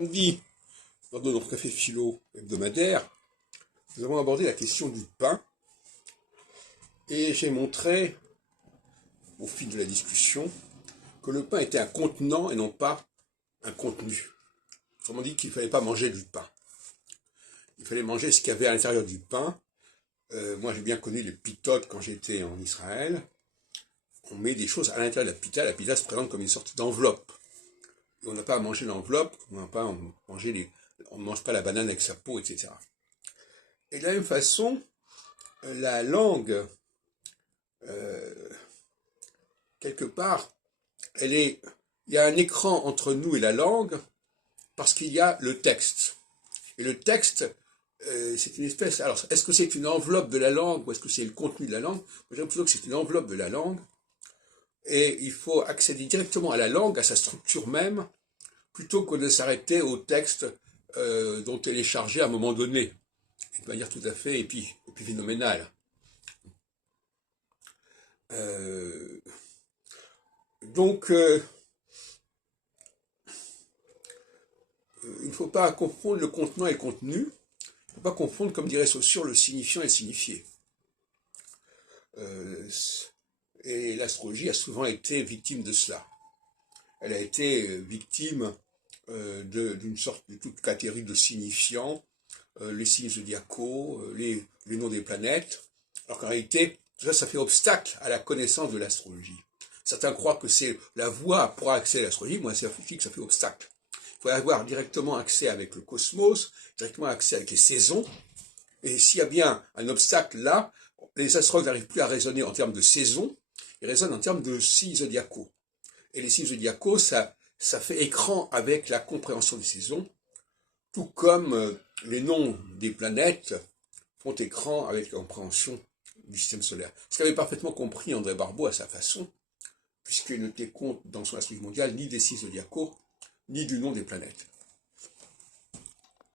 Samedi, lors de notre café philo hebdomadaire, nous avons abordé la question du pain et j'ai montré, au fil de la discussion, que le pain était un contenant et non pas un contenu. Autrement dit qu'il ne fallait pas manger du pain. Il fallait manger ce qu'il y avait à l'intérieur du pain. Moi, j'ai bien connu les pitotes quand j'étais en Israël. On met des choses à l'intérieur de la pita. La pita se présente comme une sorte d'enveloppe. Et on n'a pas à manger l'enveloppe, on ne mange pas la banane avec sa peau, etc. Et de la même façon, la langue, quelque part, il y a un écran entre nous et la langue parce qu'il y a le texte. Et le texte, c'est une espèce... Alors, est-ce que c'est une enveloppe de la langue ou est-ce que c'est le contenu de la langue? Je dirais plutôt que c'est une enveloppe de la langue. Et il faut accéder directement à la langue, à sa structure même, plutôt que de s'arrêter au texte dont elle est chargée à un moment donné, de manière tout à fait épiphénoménale. Donc, il ne faut pas confondre le contenant et le contenu. Il ne faut pas confondre, comme dirait Saussure, le signifiant et le signifié. Et l'astrologie a souvent été victime de cela. Elle a été victime d'une sorte de toute catégorie de signifiants, les signes zodiacaux, les noms des planètes, alors qu'en réalité, tout ça, ça fait obstacle à la connaissance de l'astrologie. Certains croient que c'est la voie pour accéder à l'astrologie, moi c'est que ça fait obstacle. Il faut avoir directement accès avec le cosmos, directement accès avec les saisons, et s'il y a bien un obstacle là, les astrologues n'arrivent plus à raisonner en termes de saisons, ils raisonnent en termes de signes zodiacaux. Et les signes zodiacaux, ça fait écran avec la compréhension des saisons, tout comme les noms des planètes font écran avec la compréhension du système solaire. Ce qu'avait parfaitement compris André Barbeau à sa façon, puisqu'il ne tenait compte dans son astrologie mondiale ni des signes zodiacaux, ni du nom des planètes.